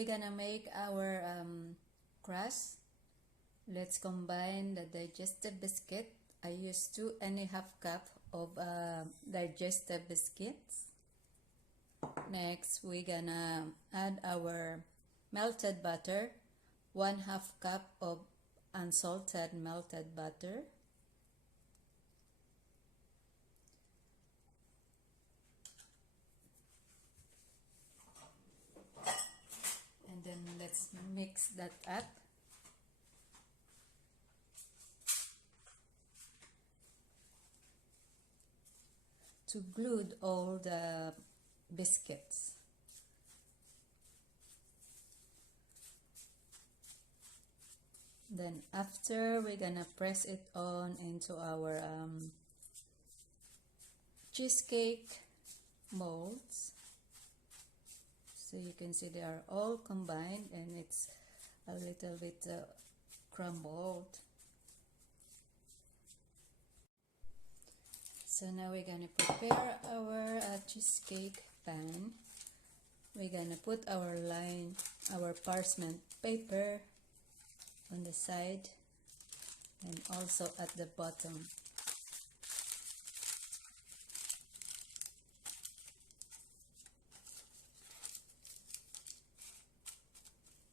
we're gonna make our crust. Let's combine the digestive biscuit. I use 2½ cup of digestive biscuits. Next, we're gonna add our melted butter, 1/2 cup of unsalted melted butter. And then let's mix that up. To glue all the biscuits. Then after, we're gonna press it on into our cheesecake molds. So you can see they are all combined and it's a little bit crumbled. So now we're gonna prepare our cheesecake pan. We're gonna put our parchment paper on the side and also at the bottom.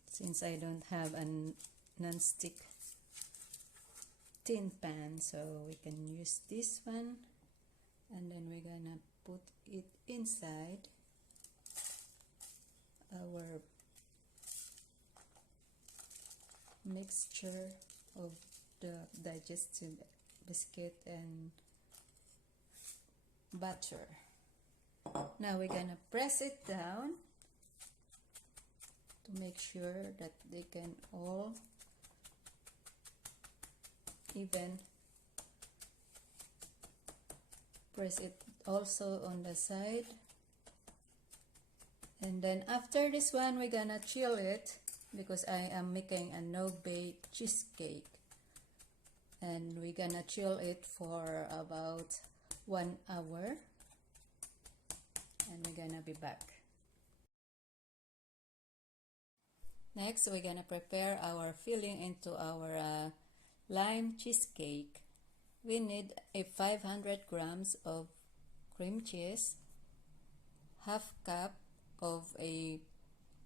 Since I don't have a non-stick tin pan, so we can use this one. And then we're gonna put it inside our mixture of the digestive biscuit and butter. Now we're gonna press it down to make sure that they can all even. Press it also on the side. And then after this one, we're gonna chill it because I am making a no-bake cheesecake. And we're gonna chill it for about 1 hour. And we're gonna be back. Next, we're gonna prepare our filling into our lime cheesecake. We need a 500 grams of cream cheese, 1/2 cup of a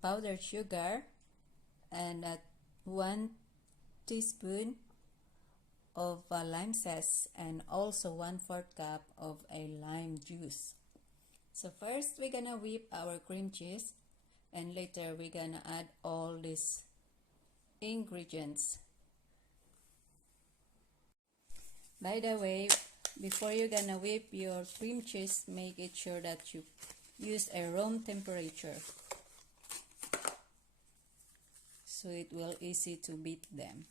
powdered sugar, and 1 teaspoon of lime zest, and also 1/4 cup of a lime juice. So first we're gonna whip our cream cheese, and later we're gonna add all these ingredients. By the way, before you're gonna whip your cream cheese, make it sure that you use a room temperature so it will easy to beat them.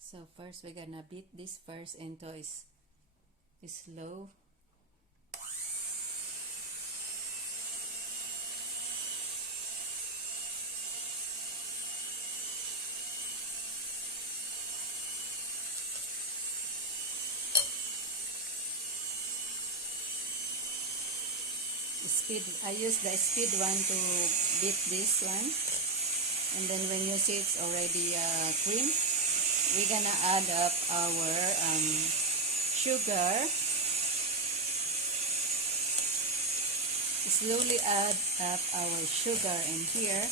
So first we're gonna beat this first into slow. I use the speed one to beat this one, and then when you see it's already cream, we're gonna add up our sugar. Slowly add up our sugar in here.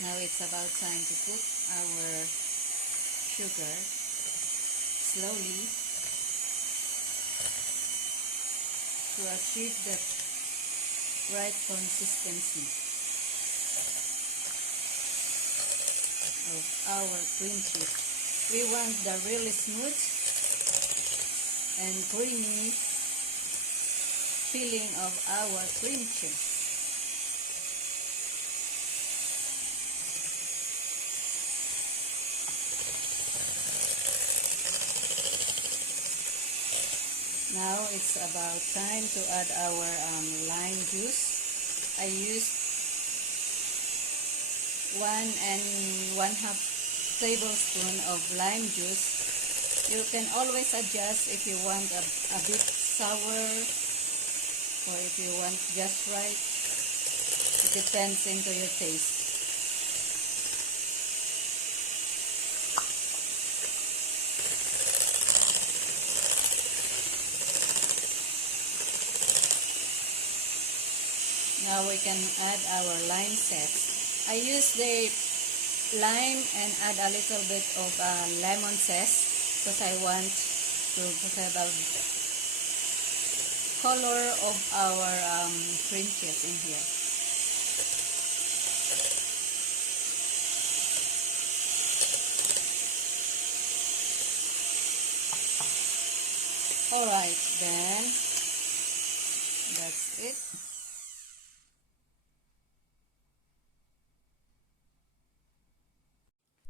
Now it's about time to put our sugar slowly to achieve the right consistency of our cream cheese. We want the really smooth and creamy filling of our cream cheese. Now it's about time to add our lime juice. I used 1 1/2 tablespoon of lime juice. You can always adjust if you want a bit sour or if you want just right. It depends into your taste. Now we can add our lime zest. I use the lime and add a little bit of lemon zest because I want to have a color of our cream cheese in here. Alright, then that's it.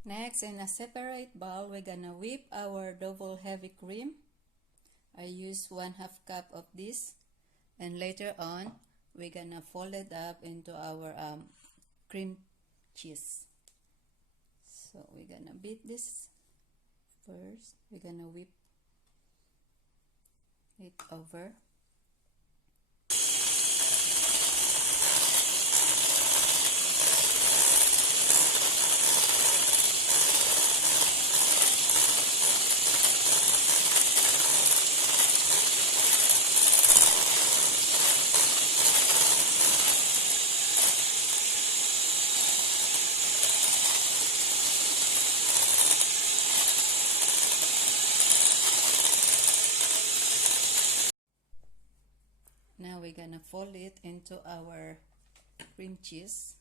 Next, in a separate bowl, we're gonna whip our double heavy cream. I use 1/2 cup of this, and later on, we're gonna fold it up into our cream cheese. So we're gonna beat this first. We're gonna whip it over. Now we're gonna fold it into our cream cheese.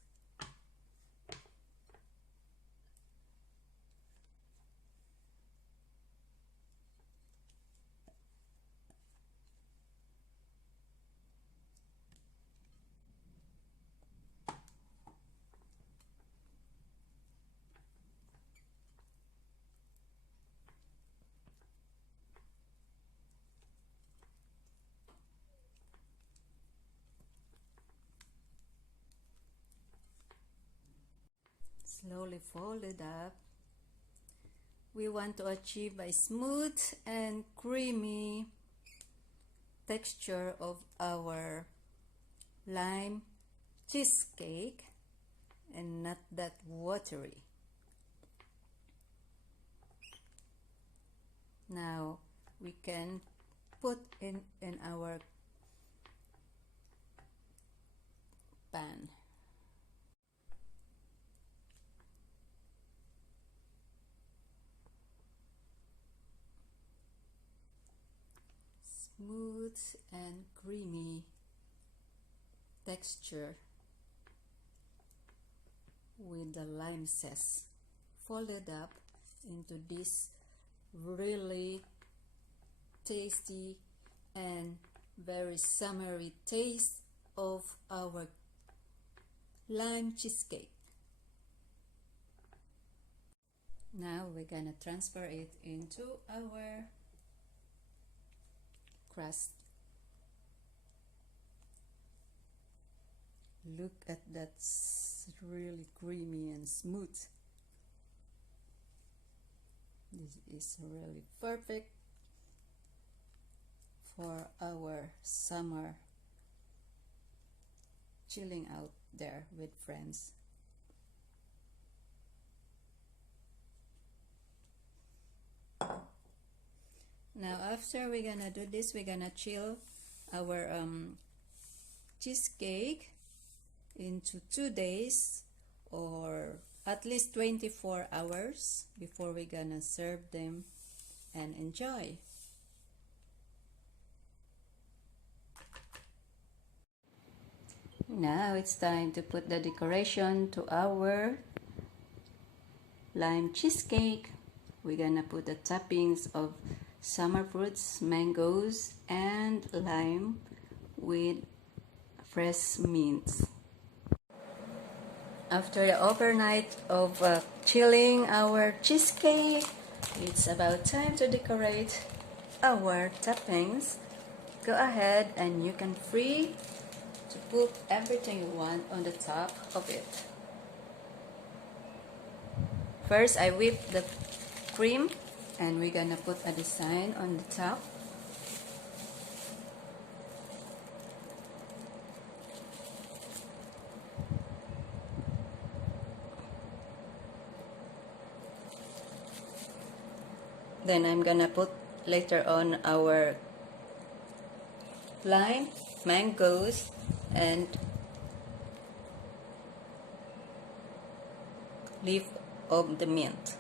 Slowly fold it up. We want to achieve a smooth and creamy texture of our lime cheesecake and not that watery. Now we can put in our pan. Smooth and creamy texture with the lime zest folded up into this really tasty and very summery taste of our lime cheesecake. Now we're gonna transfer it into our crust. Look at that, really creamy and smooth. This is really perfect for our summer chilling out there with friends. Now after we're gonna do this, we're gonna chill our cheesecake into 2 days or at least 24 hours before we're gonna serve them and enjoy. Now it's time to put the decoration to our lime cheesecake. We're gonna put the toppings of summer fruits, mangoes, and lime with fresh mint. After the overnight of chilling our cheesecake, it's about time to decorate our toppings go ahead and you can free to put everything you want on the top of it. First, I whip the cream and we're gonna put a design on the top. Then I'm gonna put later on our lime, mangoes, and leaf of the mint.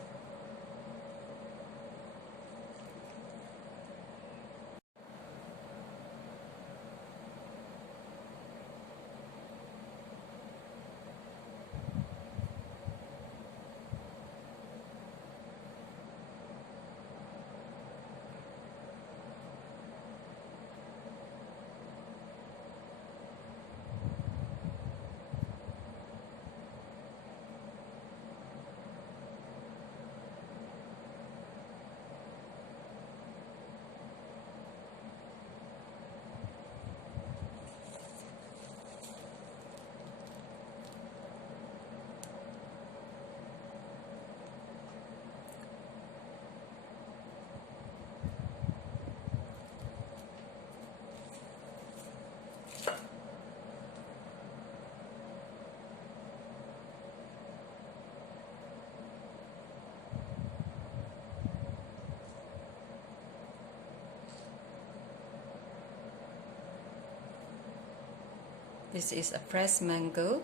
This is a fresh mango.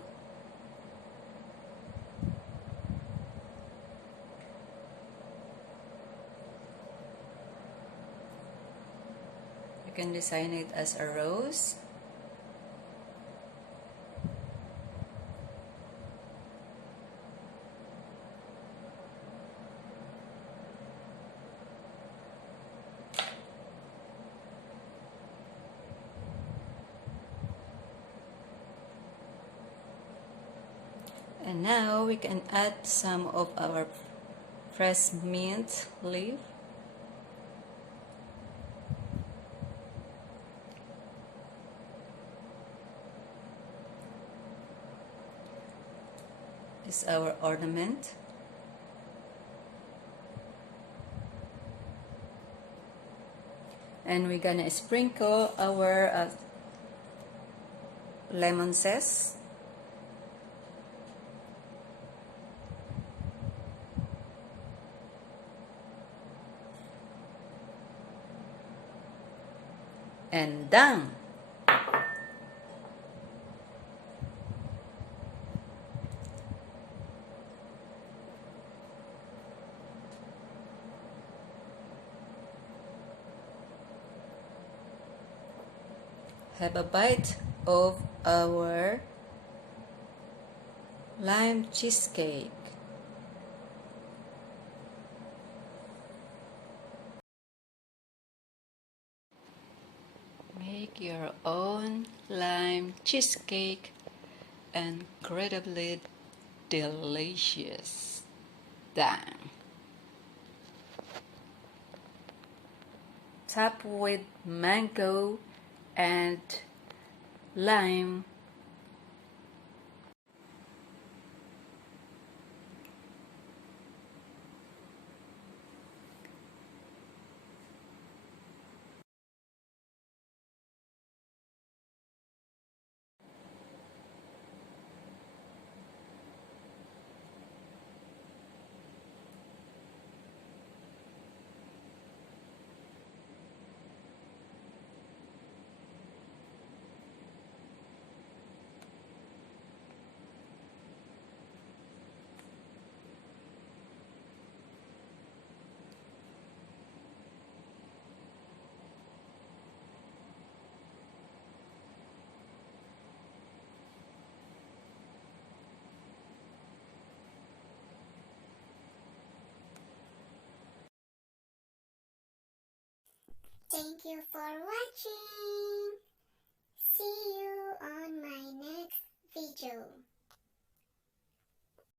You can design it as a rose. And now we can add some of our fresh mint leaf. This is our ornament. And we're gonna sprinkle our lemon zest. And done! Have a bite of our lime cheesecake. Make your own lime cheesecake, incredibly delicious. Done. Top with mango and lime. Thank you for watching. See you